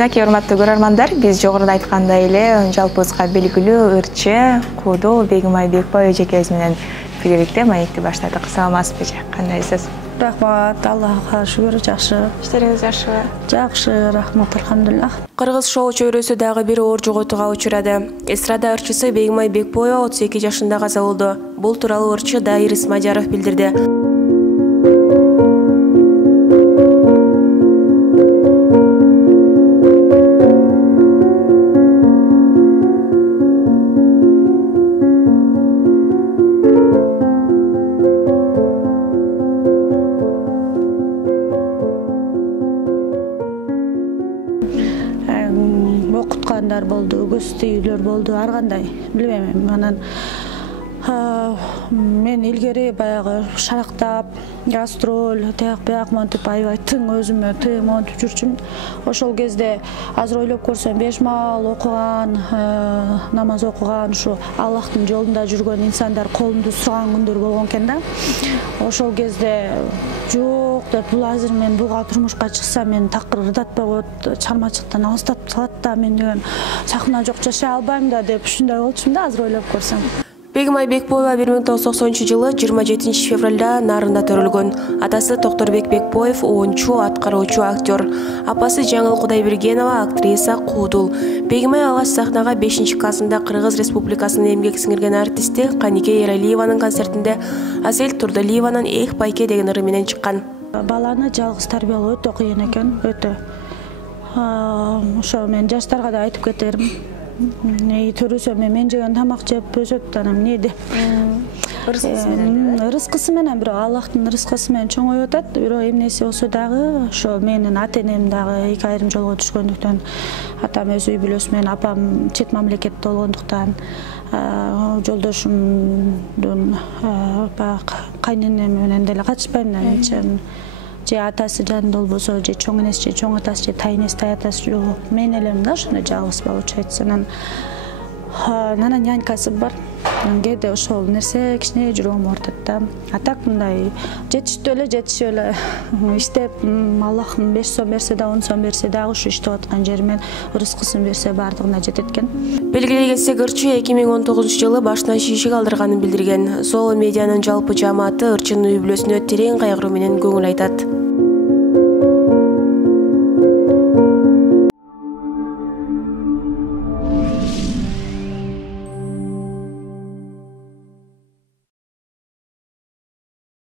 Мынакей урматтуу көрөрмандар, биз жогоруда айткандай эле жалпыбызга белгилүү ырчы Куудул Бегимай Бекбой эжекебиз менен биргеликте маекти баштадык. Саламатсызбы эже? Кандайсыз? Рахмат, Аллахка шүгүр, жакшы. Иштериңиз жакшыбы? Жакшы, рахмат, алхамдулилlah. Кыргыз шоу чөйрөсү дагы бир оор жоготууга учурады. Эстрада ырчысы Бегимай Бекбоева 32 жашында каза болду. Бул тууралуу ырчы Дайыр Исмадяров билдирди. Окуткандар болду, көзтүйүлөр болду, ар кандай билбейм. Анан мен илгери баягы шарактап, гастроль, тияк бияк монтип аябай тың өзүмө тыйым монтип жүрчүмүн. Ошол кезде азыр ойлоп көрсөм 5 маал окуган, намаз окуган, ушу Аллахтын жолунда жүргөн инсандар колумду сурган күндөр болгон экен да. Ошол кезде жок деп, бул азыр мен буга турмушка чыксам мен такыр ырдатпай коет, чармачылыктан алыстап салат да, мен деген сахна жок жашай албайм да деп ушундай болчумун да азыр ойлоп көрсөм. Бегимай Бекбоева 1990 жылы 27 февралда Нарында төрөлгөн. Атасы Токторбек Бекбоев оончу, аткаруучу актер. Апасы Жаңыл Кудайбергенова актриса Куудул. Бегимай алгач сахнага 5-классында Кыргыз Республикасынын эмгек сиңирген артисти Канике Эралиеванын концертинде Асель Турдалиеванын «Эх байке» деген ыры менен чыккан. Баланы жалгыз тарбиялоо өтө кыйын экен, өтө. Ошо мен жаштарга да айтып кетерим. Төрөсөм мен жеген тамак жеп өсөт, анан эмне деп. Рызкысы менен, бирок Аллахтын рызкысы менен чоңоюп атат. Бирок эмнеси болсо дагы, ошо менин ата-энем дагы эки айрым жолго түшкөндүктөн, атам өз үй бүлөсү менен, апам чет мамлекетте болгондуктан, жолдошумдун кайненем менен деле катышпайм да. Же атасы жанында болбосо, же чоң энеси, же чоң атасы, же тай энеси, тай атасы жок. Мен элем да ошондой жалгыз болчу айтсам. Анан нянькасы бар. Кээде ошол нерсе кичине жүрөгүм оорутат да. А так мындай жетиштүү эле иштеп, Аллахым 5 сом берсе да, 10 сом берсе дагы ушу иштеп аткан жеримен рызкысын берсе бардыгына жетет экен. Белгилей кетсек, ырчы 2019 жылы башынан шишик алдырганын билдирген. Сол медианын жалпы жамааты ырчынын үй бүлөсүнө терең кайгыруу менен көңүл айтат.